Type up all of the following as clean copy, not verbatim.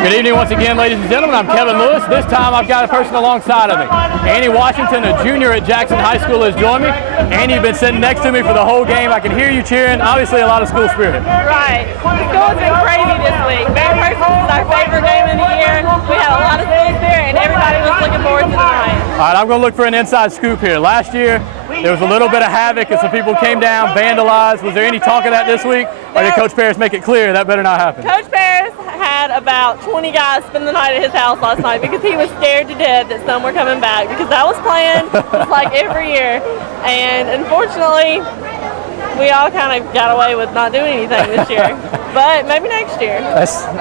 Good evening once again, ladies and gentlemen. I'm Kevin Lewis. This time I've got a person alongside of me. Annie Washington, a junior at Jackson High School, has joined me. Annie, you've been sitting next to me for the whole game. I can hear you cheering. Obviously a lot of school spirit. Right. School's been crazy this week. Mary Persons is our favorite game of the year. We had a lot of school spirit and everybody was looking forward to tonight. All right, I'm going to look for an inside scoop here. Last year, there was a little bit of havoc as some people came down, vandalized. Was there any talk of that this week? Or did Coach Paris make it clear that better not happen? Coach Paris had about 20 guys spend the night at his house last night because he was scared to death that some were coming back because that was planned just like every year. And unfortunately, we all kind of got away with not doing anything this year. But maybe next year.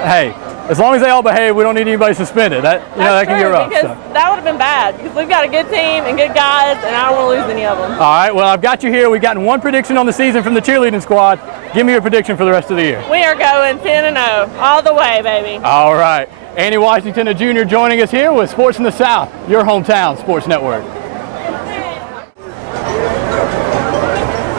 Hey, as long as they all behave, we don't need anybody suspended. That can get rough. Because that would have been bad because we've got a good team and good guys, and I don't want to lose any of them. All right, well, I've got you here. We've gotten one prediction on the season from the cheerleading squad. Give me your prediction for the rest of the year. We are going 10-0 all the way, baby. All right. Annie Washington, a junior, joining us here with Sports in the South, your hometown sports network.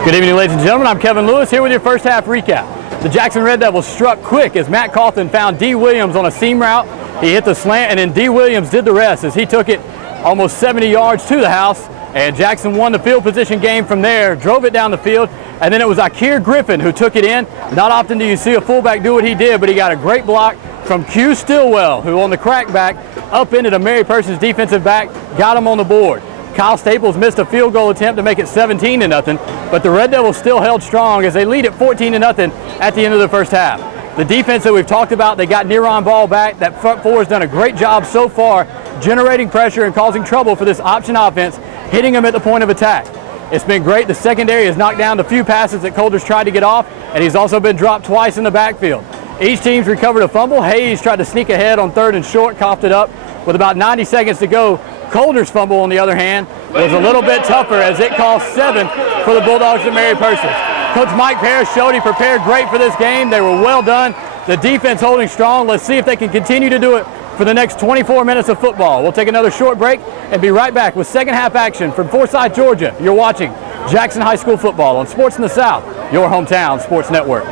Good evening, ladies and gentlemen. I'm Kevin Lewis here with your first half recap. The Jackson Red Devils struck quick as Matt Coughlin found D. Williams on a seam route. He hit the slant, and then D. Williams did the rest as he took it almost 70 yards to the house. And Jackson won the field position game from there, drove it down the field, and then it was Akir Griffin who took it in. Not often do you see a fullback do what he did, but he got a great block from Q Stillwell, who on the crackback upended a Mary Persons defensive back, got him on the board. Kyle Staples missed a field goal attempt to make it 17-0, but the Red Devils still held strong as they lead at 14-0 at the end of the first half. The defense that we've talked about, they got Neron Ball back. That front four has done a great job so far, generating pressure and causing trouble for this option offense, hitting them at the point of attack. It's been great. The secondary has knocked down the few passes that Colders tried to get off, and he's also been dropped twice in the backfield. Each team's recovered a fumble. Hayes tried to sneak ahead on 3rd and short, coughed it up with about 90 seconds to go. Colders' fumble, on the other hand, was a little bit tougher as it cost 7 for the Bulldogs of Mary Persons. Coach Mike Parrish showed he prepared great for this game. They were well done. The defense holding strong. Let's see if they can continue to do it for the next 24 minutes of football. We'll take another short break and be right back with second half action from Forsyth, Georgia. You're watching Jackson High School football on Sports in the South, your hometown sports network.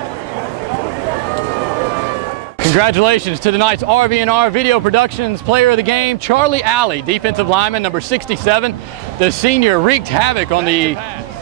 Congratulations to tonight's RV&R Video Productions player of the game, Charlie Alley, defensive lineman, number 67. The senior wreaked havoc on the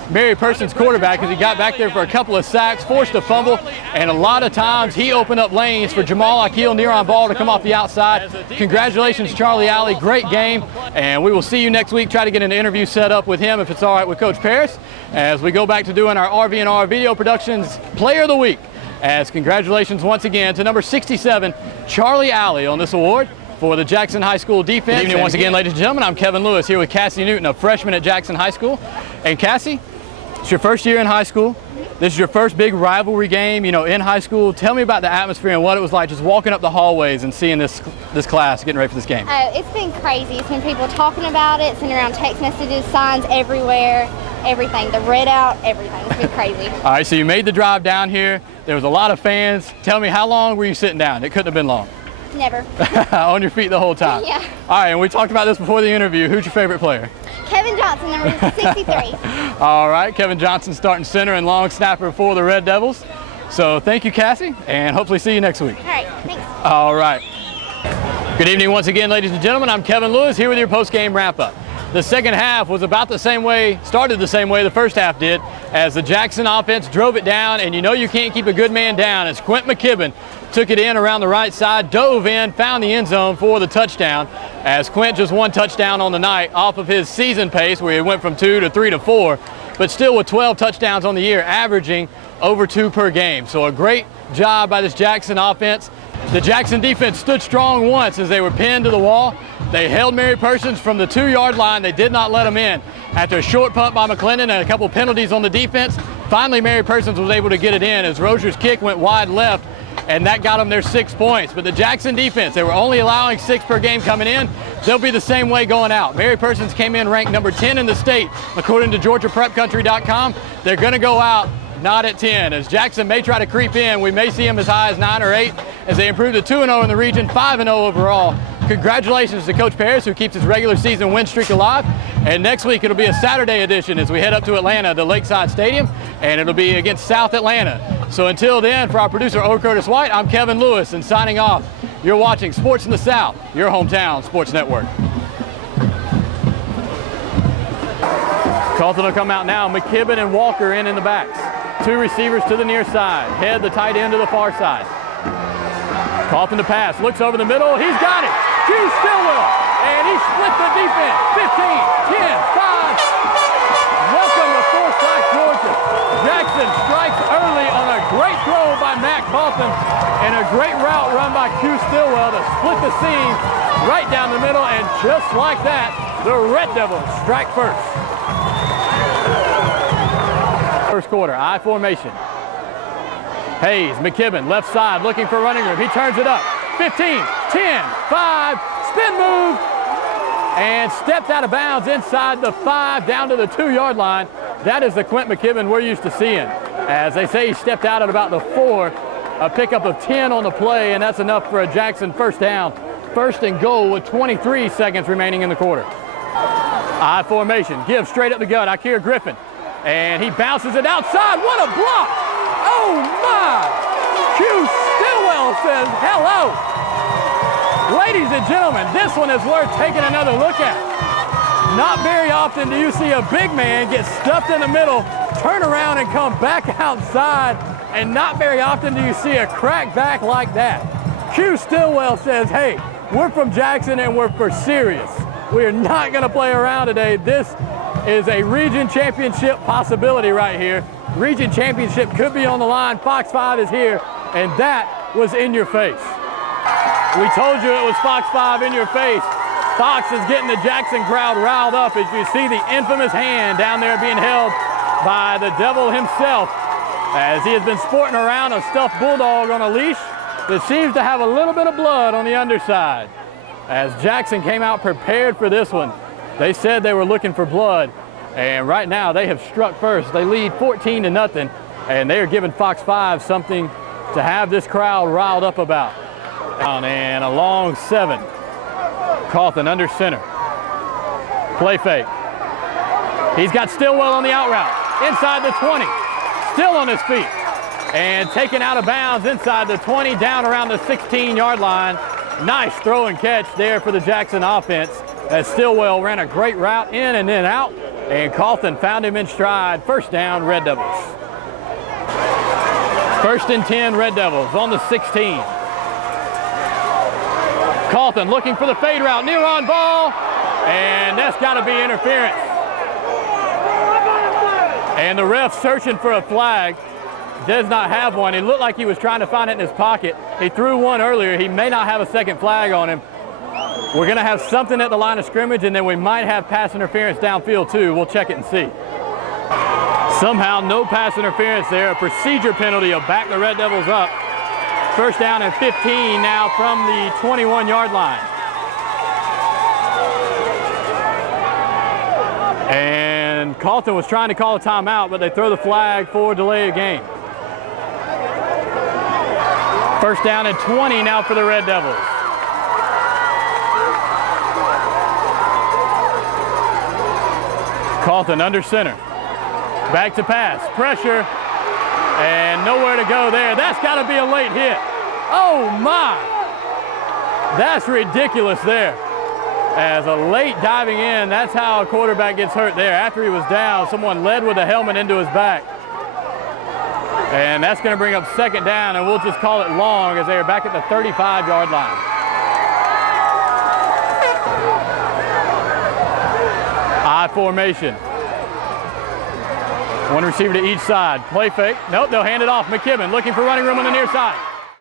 Mary Persons quarterback as he got back there for a couple of sacks, forced a fumble, and a lot of times he opened up lanes for Jamal Akil Neron Ball to come off the outside. Congratulations, Charlie Alley. Great game, and we will see you next week. Try to get an interview set up with him if it's all right with Coach Paris as we go back to doing our RV&R Video Productions Player of the Week. As congratulations once again to number 67, Charlie Alley, on this award for the Jackson High School defense. Good evening once again, ladies and gentlemen. I'm Kevin Lewis here with Cassie Newton, a freshman at Jackson High School. And Cassie, it's your first year in high school. This is your first big rivalry game, in high school. Tell me about the atmosphere and what it was like just walking up the hallways and seeing this class getting ready for this game. Oh, it's been crazy. It's been people talking about it, sending around text messages, signs everywhere, everything. The readout, everything. It's been crazy. All right, so you made the drive down here. There was a lot of fans. Tell me, how long were you sitting down? It couldn't have been long. Never. On your feet the whole time? Yeah. All right, and we talked about this before the interview. Who's your favorite player? Kevin Johnson, number 63. All right, Kevin Johnson starting center and long snapper for the Red Devils. So thank you, Cassie, and hopefully see you next week. All right, thanks. All right. Good evening once again, ladies and gentlemen. I'm Kevin Lewis here with your post-game wrap-up. The second half was about the same way, started the same way the first half did, as the Jackson offense drove it down, and you can't keep a good man down as Quint McKibben took it in around the right side, dove in, found the end zone for the touchdown, as Quint just one touchdown on the night off of his season pace where he went from 2 to 3 to 4, but still with 12 touchdowns on the year, averaging over 2 per game. So a great job by this Jackson offense. The Jackson defense stood strong once as they were pinned to the wall. They held Mary Persons from the 2-yard line. They did not let them in. After a short punt by McClendon and a couple penalties on the defense, finally Mary Persons was able to get it in as Rozier's kick went wide left, and that got them their 6 points. But the Jackson defense, they were only allowing 6 per game coming in. They'll be the same way going out. Mary Persons came in ranked number 10 in the state, according to GeorgiaPrepCountry.com. They're going to go out not at 10. As Jackson may try to creep in, we may see them as high as 9 or 8 as they improve to 2-0 in the region, 5-0 overall. Congratulations to Coach Paris, who keeps his regular season win streak alive. And next week it'll be a Saturday edition as we head up to Atlanta to Lakeside Stadium, and it'll be against South Atlanta. So until then, for our producer, O. Curtis White, I'm Kevin Lewis, and signing off, You're watching Sports in the South, your hometown sports network. Carleton will come out now. McKibben and Walker in the backs. 2 receivers to the near side. Head the tight end to the far side. Carleton to pass. Looks over the middle. He's got it. Q Stillwell. And he split the defense. 15, 10, 5. Welcome to Forsyth, Georgia. Jackson strikes early on a great throw by Matt Carleton and a great route run by Q Stillwell to split the seam right down the middle. And just like that, the Red Devils strike first. First quarter, I formation. Hayes, McKibben, left side, looking for running room. He turns it up. 15, 10, 5, spin move, and stepped out of bounds inside the 5, down to the 2-yard line. That is the Quint McKibben we're used to seeing. As they say, he stepped out at about the 4, a pickup of 10 on the play, and that's enough for a Jackson first down. First and goal with 23 seconds remaining in the quarter. I formation, give straight up the gut, Ikea Griffin. And he bounces it outside. What a block! Oh my! Q Stillwell says hello. Ladies and gentlemen, this one is worth taking another look at. Not very often do you see a big man get stuffed in the middle, turn around and come back outside, and not very often do you see a crack back like that. Q Stillwell says, hey, we're from Jackson and we're for serious. We are not going to play around today. This is a region championship possibility right here. Region championship could be on the line. Fox 5 is here, and that was in your face. We told you it was Fox 5 in your face. Fox is getting the Jackson crowd riled up as you see the infamous hand down there being held by the Devil himself, as he has been sporting around a stuffed bulldog on a leash that seems to have a little bit of blood on the underside. As Jackson came out prepared for this one, they said they were looking for blood, and right now they have struck first. They lead 14-0, and they are giving Fox 5 something to have this crowd riled up about. And a long 7. Carleton under center. Play fake. He's got Stillwell on the out route. Inside the 20. Still on his feet. And taken out of bounds inside the 20, down around the 16-yard line. Nice throw and catch there for the Jackson offense, as Stillwell ran a great route in and then out, and Carleton found him in stride. First down, Red Devils. First and 10, Red Devils on the 16. Carleton looking for the fade route, near on ball, and that's got to be interference. And the ref searching for a flag. Does not have one. He looked like he was trying to find it in his pocket. He threw one earlier. He may not have a second flag on him. We're going to have something at the line of scrimmage, and then we might have pass interference downfield too. We'll check it and see. Somehow no pass interference there. A procedure penalty will back the Red Devils up. First down and 15 now from the 21-yard line. And Carleton was trying to call a timeout, but they throw the flag for delay of game. First down and 20 now for the Red Devils. Carleton under center. Back to pass. Pressure. And nowhere to go there. That's got to be a late hit. Oh, my. That's ridiculous there. As a late diving in, that's how a quarterback gets hurt there. After he was down, someone led with a helmet into his back. And that's going to bring up second down, and we'll just call it long as they are back at the 35-yard line. I formation. One receiver to each side. Play fake. Nope, they'll hand it off. McKibben looking for running room on the near side.